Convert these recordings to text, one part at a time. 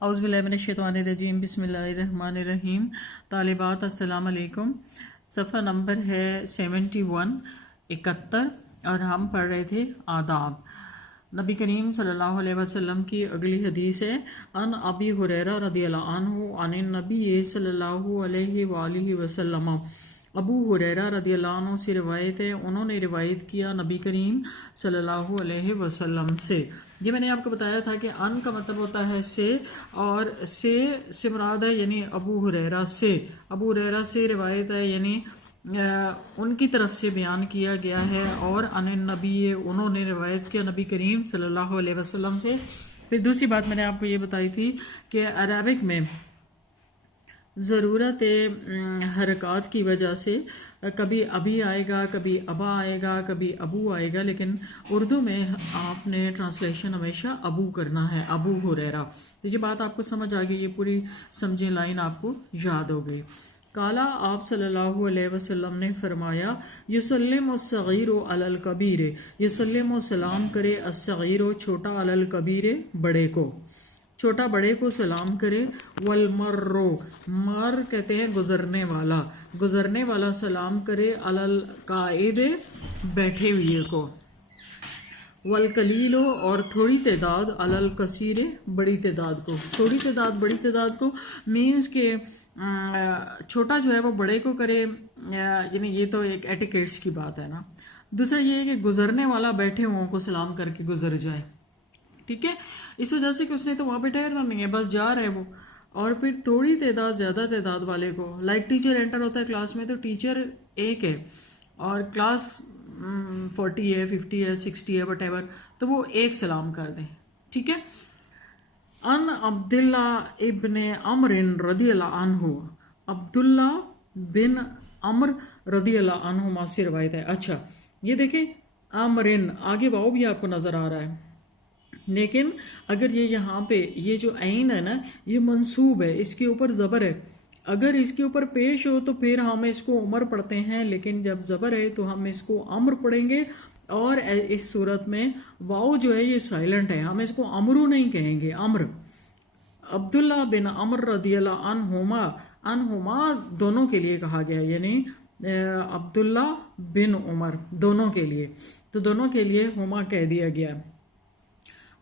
औज़ु बिल्लाहि मिनश्शैतानिर्रजीम बिस्मिल्लाहिर्रहमानिर्रहीम। तालिबात अस्सलाम अलैकुम। सफ़ा नंबर है 71 और हम पढ़ रहे थे आदाब। नबी करीम सल्लल्लाहु अलैहि वसल्लम की अगली हदीस है अन अबी हुरैरा रदियल्लाहु अन्हु अन नबी सल्लल्लाहु अलैहि वसल्लम। अबू हुरैरा रदियल्लाहु अन्हु से रिवायत है, उन्होंने रिवायत किया नबी करीम सल्लल्लाहु अलैहि वसल्लम से। ये मैंने आपको बताया था कि अन का मतलब होता है से, और से मुराद है यानी अबू हुरैरा से। अबू हुरैरा से रिवायत है यानी उनकी तरफ से बयान किया गया है। और अन नबी, उन्होंने रिवायत किया नबी करीम सल्लल्लाहु अलैहि वसल्लम से। फिर दूसरी बात मैंने आपको ये बताई थी कि अरबिक में ज़रूरत हरकत की वजह से कभी अभी आएगा, कभी अबा आएगा, कभी अबू आएगा, लेकिन उर्दू में आपने ट्रांसलेशन हमेशा अबू करना है, अबू हुरैरा। तो ये बात आपको समझ आ गई, ये पूरी समझे लाइन आपको याद हो गई। काला, आप सल्लल्लाहु अलैहि वसल्लम ने फरमाया, युसल्लिमु अस्सगीरु अलल कबीरे, युसल्लिमु सलाम करे अस्सगीरु छोटा अलल कबीरे बड़े को, छोटा बड़े को सलाम करे। वल मर्रो, मर कहते हैं गुजरने वाला, गुजरने वाला सलाम करे। अलल कायदे, बैठे हुए को। वल कलीलो, और थोड़ी तादाद। अलल कसीरे, बड़ी तादाद को। थोड़ी तादाद बड़ी तादाद को मीन्स के छोटा जो है वो बड़े को करे, यानी ये तो एक एटिकेट्स की बात है ना। दूसरा ये है कि गुजरने वाला बैठे हुओं को सलाम करके गुजर जाए, ठीक है। इस वजह से कि उसने तो वहाँ पे ठहरना नहीं है, बस जा रहा है वो। और फिर थोड़ी तादाद ज़्यादा तादाद वाले को, लाइक टीचर एंटर होता है क्लास में, तो टीचर एक है और क्लास 40 है, 50 है, 60 है, वट एवर, तो वो एक सलाम कर दें, ठीक है। अन अब्दुल्ला इब्ने अमरिन रदियल्लाहु अन्हु, अब्दुल्ला बिन अमर रदियल्लाहु अन्हु मां से रिवायत है। अच्छा, ये देखें अमरिन, आगे वाव भी आपको नज़र आ रहा है, लेकिन अगर ये यहाँ पे ये जो ऐन है ना, ये मंसूब है, इसके ऊपर ज़बर है। अगर इसके ऊपर पेश हो तो फिर हम इसको उमर पढ़ते हैं, लेकिन जब ज़बर है तो हम इसको अम्र पढ़ेंगे। और इस सूरत में वाव जो है ये साइलेंट है, हम इसको अमरू नहीं कहेंगे, अम्र। अब्दुल्ला बिन अमर रदियल्लाहु अन्हुमा, अन्हुमा दोनों के लिए कहा गया, यानी अब्दुल्ला बिन उमर दोनों के लिए, तो दोनों के लिए हुमा कह दिया गया।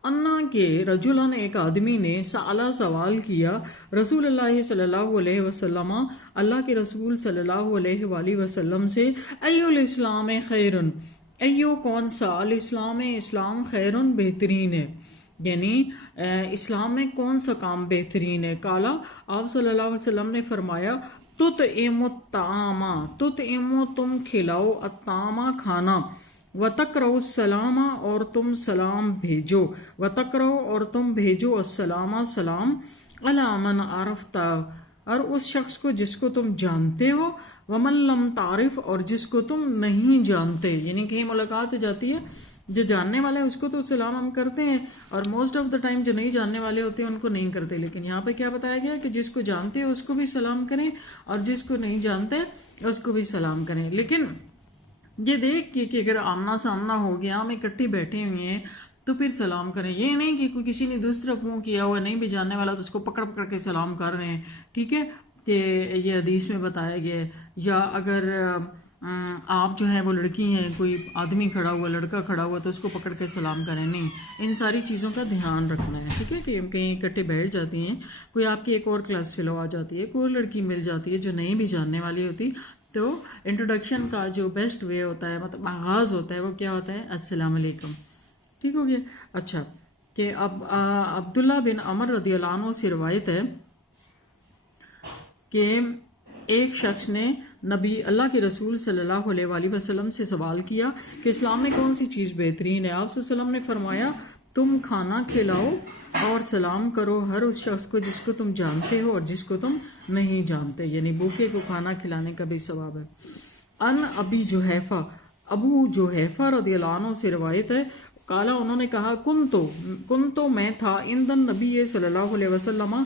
अन्ना के रजुलन, एक आदमी ने साला सवाल किया रसूलुल्लाह सल्लल्लाहु अलैहि वसल्लम, अल्लाह के रसूल सल्लल्लाहु अलैहि वसल्लम से, अय्युल इस्लाम खैरुन, अय्यो कौन सा, अल इस्लाम इस्लाम, खैरुन बेहतरीन है, यानी इस्लाम में कौन सा काम बेहतरीन है। काला, आप सल्लल्लाहु अलैहि वसल्लम ने फरमाया, तुतइमु तामा, तुतइमु तुम खिलाओ, अत्तामा खाना, वतकरो सलामा और तुम सलाम भेजो, वतकरो और तुम भेजो अस्सलामा सलाम, अला मन आरफ्ता, और उस शख्स को जिसको तुम जानते हो, वमन लम तारिफ, और जिसको तुम नहीं जानते। यानी कहीं मुलाकात जाती है, जो जानने वाला है उसको तो सलाम हम करते हैं, और मोस्ट ऑफ द टाइम जो नहीं जानने वाले होते हैं उनको नहीं करते। लेकिन यहाँ पे क्या बताया गया कि जिसको जानते हैं उसको भी सलाम करें, और जिसको नहीं जानते उसको भी सलाम करें। लेकिन ये देख कि अगर आमना सामना हो गया, हम इकट्ठे बैठे हुए हैं, तो फिर सलाम करें। ये नहीं कि कोई किसी ने दूसरा मुँह किया हुआ नहीं भी जानने वाला तो उसको पकड़ पकड़ के सलाम कर रहे हैं, ठीक है, कि ये हदीस में बताया गया है। या अगर आप जो है वो लड़की हैं, कोई आदमी खड़ा हुआ, लड़का खड़ा हुआ, तो उसको पकड़ के सलाम करें, नहीं। इन सारी चीज़ों का ध्यान रखना है, ठीक है। कि हम कहीं इकट्ठे बैठ जाती हैं, कोई आपकी एक और क्लास फेलो आ जाती है, कोई लड़की मिल जाती है जो नहीं भी जानने वाली होती, तो इंट्रोडक्शन का जो बेस्ट वे होता है, मतलब आगाज़ होता है, वो क्या होता है, अस्सलाम वालेकुम, ठीक हो गया। अच्छा, कि अब अब्दुल्ला बिन अमर रदियल्लाहु अन्हु से रिवायत है कि एक शख्स ने नबी अल्लाह के रसूल सल्लल्लाहु अलैहि वसल्लम से सवाल किया कि इस्लाम में कौन सी चीज़ बेहतरीन है। आप सल्लल्लाहु अलैहि वसल्लम ने फरमाया, तुम खाना खिलाओ और सलाम करो हर उस शख्स को जिसको तुम जानते हो और जिसको तुम नहीं जानते, यानी भूखे को खाना खिलाने का भी सवाब है। अन अबी जुहैफा, अबू जुहैफा रदियल्लाहु अन्हु से रिवायत है, काला, उन्होंने कहा, कुन तो मैं था, इंदन नबी सल्लल्लाहु अलैहि वसल्लम,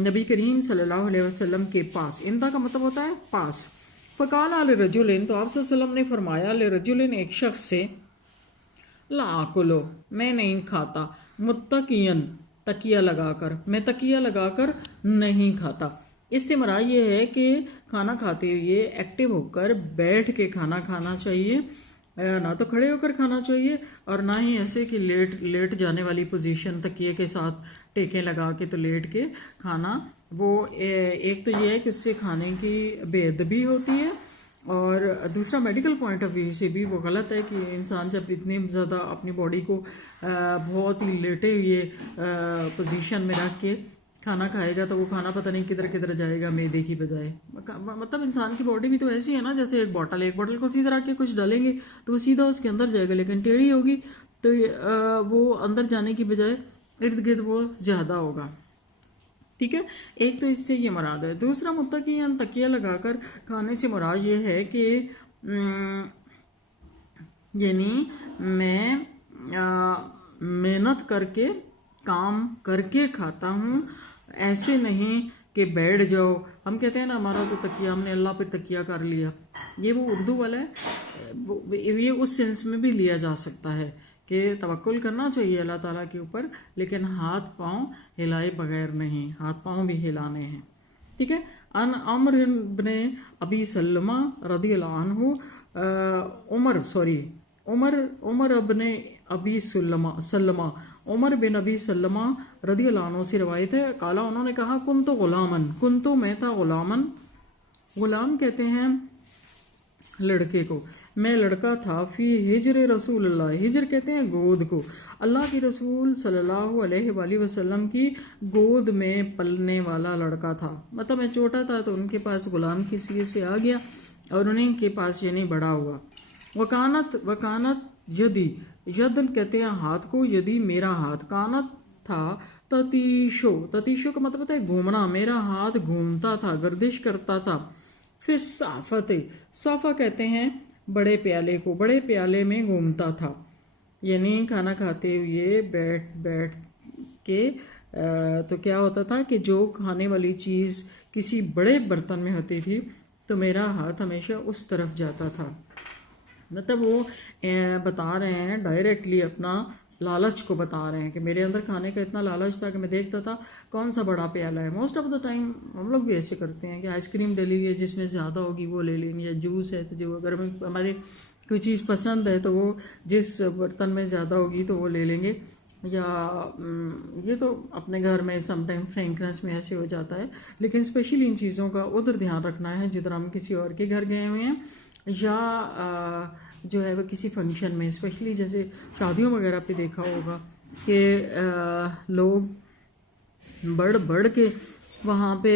नबी करीम सल्लल्लाहु अलैहि वसल्लम के पास। इंदा का मतलब होता है पास। फ़क़ाल अल रजुलिन, तो आप सल्लल्लाहु अलैहि वसल्लम ने फरमाया, अल रजुलिन, एक शख्स से, ला आकुलो, मैं नहीं खाता, मुत्तकियन, तकिया लगाकर, मैं तकिया लगाकर नहीं खाता। इससे मराद ये है कि खाना खाते हुए एक्टिव होकर बैठ के खाना खाना चाहिए, ना तो खड़े होकर खाना चाहिए और ना ही ऐसे कि लेट जाने वाली पोजीशन, तकिए के साथ टेकें लगा के तो लेट के खाना। वो एक तो ये है कि उससे खाने की बेअदबी होती है, और दूसरा मेडिकल पॉइंट ऑफ व्यू से भी वो गलत है कि इंसान जब इतनी ज़्यादा अपनी बॉडी को बहुत ही लेटे हुए पोजीशन में रख के खाना खाएगा तो वो खाना पता नहीं किधर किधर जाएगा मैदे की बजाय। मतलब इंसान की बॉडी भी तो ऐसी है ना, जैसे एक बॉटल को सीधा रख के कुछ डालेंगे तो वो सीधा उसके अंदर जाएगा, लेकिन टेढ़ी होगी तो वो अंदर जाने की बजाय इर्द गिर्द वो ज़्यादा होगा। ठीक है, एक तो इससे ये मुराद है। दूसरा मुत्तकियन तकिया लगाकर खाने से मुराद ये है कि यानी मैं मेहनत करके काम करके खाता हूँ, ऐसे नहीं कि बैठ जाओ। हम कहते हैं ना हमारा तो तकिया, हमने अल्लाह पे तकिया कर लिया, ये वो उर्दू वाला है, ये उस सेंस में भी लिया जा सकता है कि तवक्कुल करना चाहिए अल्लाह ताला के ऊपर, लेकिन हाथ पाँव हिलाए बगैर नहीं, हाथ पाँव भी हिलाने हैं। ठीक है। अन अमर इब्न अबी सल्लमा रदियल्लाहु अन्हु, उमर इब्न अबी सल्लमा उमर बिन अबी सल्लमा रदियल्लाहु अन्हु से रवायत है, काला उन्होंने कहा, कुन्तु गुलामन, कुन्तु मैं था गुलामन, गुलाम कहते हैं लड़के को, मैं लड़का था, फी हिजर रसूलुल्लाह, हिजर कहते हैं गोद को, अल्लाह के रसूल सल्लल्लाहु अलैहि वसल्लम की गोद में पलने वाला लड़का था। मतलब मैं छोटा था तो उनके पास गुलाम की हैसियत से आ गया और उन्हीं के पास यानी बड़ा हुआ। वकानत यदि, यदन कहते हैं हाथ को, यदि मेरा हाथ, कानत था ततीशो का मतलब है घूमना, मेरा हाथ घूमता था, गर्दिश करता था। फिर साफा कहते हैं बड़े प्याले को, बड़े प्याले में घूमता था, यानी खाना खाते हुए बैठ के तो क्या होता था कि जो खाने वाली चीज़ किसी बड़े बर्तन में होती थी तो मेरा हाथ हमेशा उस तरफ जाता था। मतलब वो बता रहे हैं डायरेक्टली अपना लालच को बता रहे हैं कि मेरे अंदर खाने का इतना लालच था कि मैं देखता था कौन सा बड़ा प्याला है। मोस्ट ऑफ द टाइम हम लोग भी ऐसे करते हैं कि आइसक्रीम ले ली है, जिसमें ज़्यादा होगी वो ले लेंगे, या जूस है तो जो अगर हमारी कोई चीज़ पसंद है तो वो जिस बर्तन में ज़्यादा होगी तो वो ले लेंगे। या ये तो अपने घर में समटाइम फ्रेंकनेस में ऐसे हो जाता है, लेकिन स्पेशली इन चीज़ों का उधर ध्यान रखना है जिधर हम किसी और के घर गए हुए हैं, या जो है वो किसी फंक्शन में, स्पेशली जैसे शादियों वगैरह पे देखा होगा कि लोग बढ़ के वहाँ पे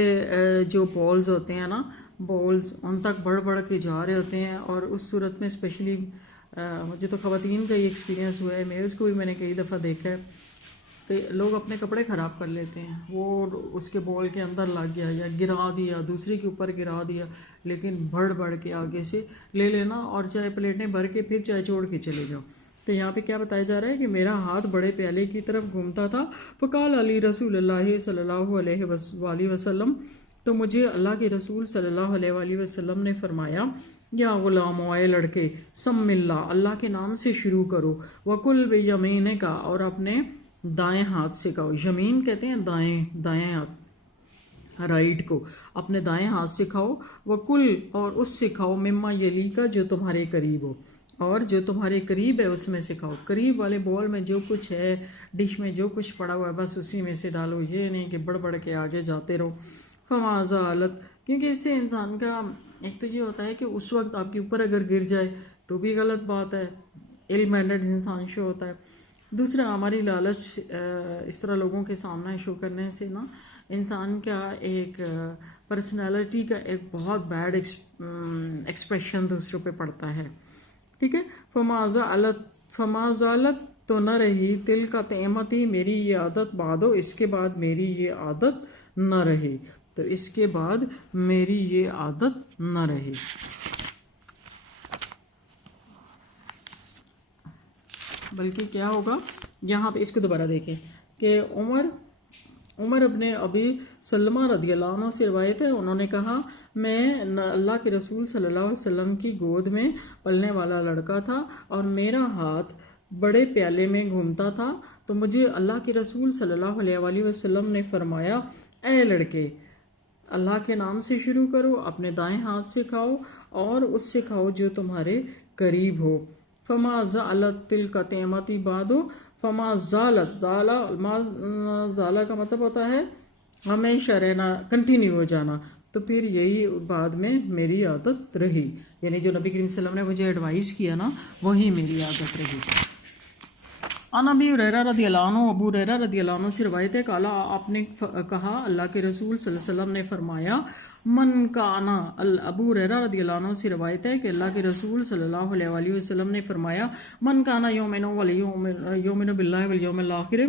जो बॉल्स होते हैं ना, बॉल्स उन तक बढ़ के जा रहे होते हैं। और उस सूरत में स्पेशली मुझे तो ख़वातीन का ही एक्सपीरियंस हुआ है, मेल्स को भी मैंने कई दफ़ा देखा है, तो लोग अपने कपड़े ख़राब कर लेते हैं, वो उसके बॉल के अंदर लग गया या गिरा दिया, दूसरे के ऊपर गिरा दिया, लेकिन बढ़ के आगे से ले लेना और चाहे प्लेटें भर के फिर चाहे छोड़ के चले जाओ। तो यहाँ पे क्या बताया जा रहा है कि मेरा हाथ बड़े प्याले की तरफ घूमता था। फ़क़ाल अली रसूलुल्लाह सल्लल्लाहु अलैहि वसल्लम, तो मुझे अल्लाह के रसूल सल्लल्लाहु अलैहि वसल्लम ने फरमाया, या गुलाम आए लड़के, सम्मिल्ला, अल्लाह के नाम से शुरू करो, वकुल बियमीने का, और अपने दाएं हाथ से खाओ। यमीन कहते हैं दाएं हाथ, राइट को, अपने दाएं हाथ से खाओ। वकुल, और उससे खाओ, मिम्मा यली का, जो तुम्हारे करीब हो, और जो तुम्हारे करीब है उसमें से खाओ। करीब वाले बॉल में जो कुछ है, डिश में जो कुछ पड़ा हुआ है, बस उसी में से डालो, ये नहीं कि बढ़ के आगे जाते रहो। फमाजा हालत, क्योंकि इससे इंसान का एक तो ये होता है कि उस वक्त आपके ऊपर अगर गिर जाए तो भी गलत बात है, इल मैनर्ड इंसान शो होता है। दूसरा, हमारी लालच इस तरह लोगों के सामने शो करने से ना इंसान का एक पर्सनालिटी का एक बहुत बैड एक्सप्रेशन दूसरों पे पड़ता है। ठीक है। फमाजालत तो न रही तिल का तेमती, मेरी ये आदत बादो, इसके बाद मेरी ये आदत न रही, तो इसके बाद मेरी ये आदत न रही। बल्कि क्या होगा, यहाँ पे इसको दोबारा देखें कि उमर अपने अबी सल्लमा रदियल्लाहु अन्हु से रवायत है, उन्होंने कहा, मैं अल्लाह के रसूल सल्लल्लाहु अलैहि वसल्लम की गोद में पलने वाला लड़का था और मेरा हाथ بڑے پیالے میں گھومتا تھا تو مجھے اللہ کے رسول صلی اللہ علیہ وآلہ وسلم نے فرمایا، اے لڑکے، اللہ کے نام سے شروع کرو، اپنے دائیں ہاتھ سے کھاؤ اور اس سے کھاؤ جو تمہارے قریب ہو۔ فما زالت تلک طعمتی بعد، فما زالت، زالہ کا مطلب ہوتا ہے ہمیشہ رہنا، کنٹینیو ہو جانا، تو پھر یہی بعد میں میری عادت رہی، یعنی جو نبی کریم صلی اللہ علیہ وسلم نے مجھے ایڈوائز کیا نا وہی میری عادت رہی۔ عن ابی ہریرہ رضی اللہ عنہ، ابو ہریرہ رضی اللہ عنہ سے روایت ہے، قال، آپ نے کہا، اللہ کے رسول صلی اللہ علیہ وسلم نے فرمایا، من کانا، ابو ہریرہ رضی اللہ عنہ سے روایت ہے کہ اللہ کے رسول صلی اللہ علیہ وآلہ وسلم نے فرمایا، من کانا یؤمن باللہ والیوم الآخر،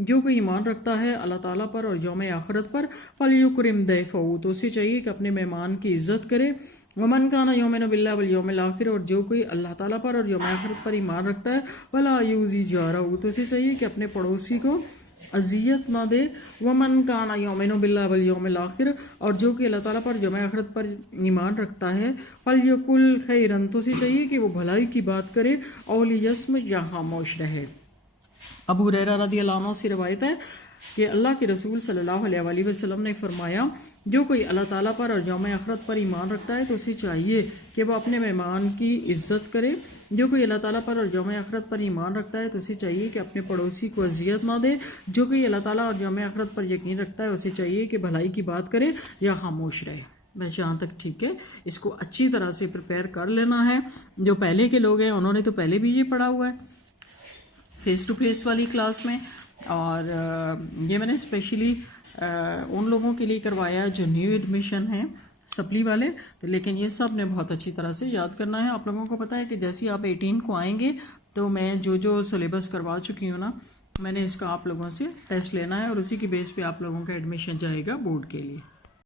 جو کوئی ایمان رکھتا ہے اللہ تعالیٰ پر اور یوم آخرت پر، فلیکرم ضیفہ، تو اسے چاہیے کہ اپنے مہمان کی عزت کرے۔ ومن کانا یؤمن باللہ والیوم الآخر، اور جو کوئی اللہ تعالیٰ پر اور یوم آخرت پر ایمان رکھتا ہے، ولا یؤذی جارہ، تو اسے چاہیے کہ اپنے پڑوسی کو اذیت نہ دے۔ ومن کانا یؤمن باللہ والیوم الآخر، اور جو کہ اللہ تعالیٰ پر یوم آخرت پر ایمان رکھتا ہے، فلیقل خیرا، تو اسے چاہیے کہ وہ بھلائی کی بات کرے، او لیسمت، یا خاموش رہے۔ ابو ہریرہ رضی اللہ عنہ سے روایت ہے کہ اللہ کے رسول صلی اللہ علیہ وآلہ وسلم نے فرمایا، جو کوئی اللہ تعالیٰ پر اور یوم آخرت پر ایمان رکھتا ہے تو اسے چاہیے کہ وہ اپنے مہمان کی عزت کرے۔ جو کوئی اللہ تعالیٰ پر اور یوم آخرت پر ایمان رکھتا ہے تو اسے چاہیے کہ اپنے پڑوسی کو اذیت نہ دے۔ جو کوئی اللہ تعالیٰ اور یوم آخرت پر یقین رکھتا ہے اسے چاہیے کہ بھلائی کی بات کرے یا خاموش رہے۔ بس جہاں تک ٹھیک ہے، اس کو اچھی طرح سے پریپیئر کر لینا ہے۔ جو پہلے کے لوگ ہیں انہوں نے تو پہلے بھی یہ پڑھا ہوا ہے فیس ٹو فیس والی کلاس میں، اور یہ میں نے اسپیشلی ان لوگوں کے لیے کروایا جو نیو ایڈمیشن ہیں، سپلی والے، تو لیکن یہ سب نے بہت اچھی طرح سے یاد کرنا ہے۔ آپ لوگوں کو پتہ ہے کہ جیسے آپ 18 کو آئیں گے تو میں جو سلیبس کروا چکی ہوں نا، میں نے اس کا آپ لوگوں سے ٹیسٹ لینا ہے، اور اسی کی بیس پہ آپ لوگوں کا ایڈمیشن جائے گا بورڈ کے لیے۔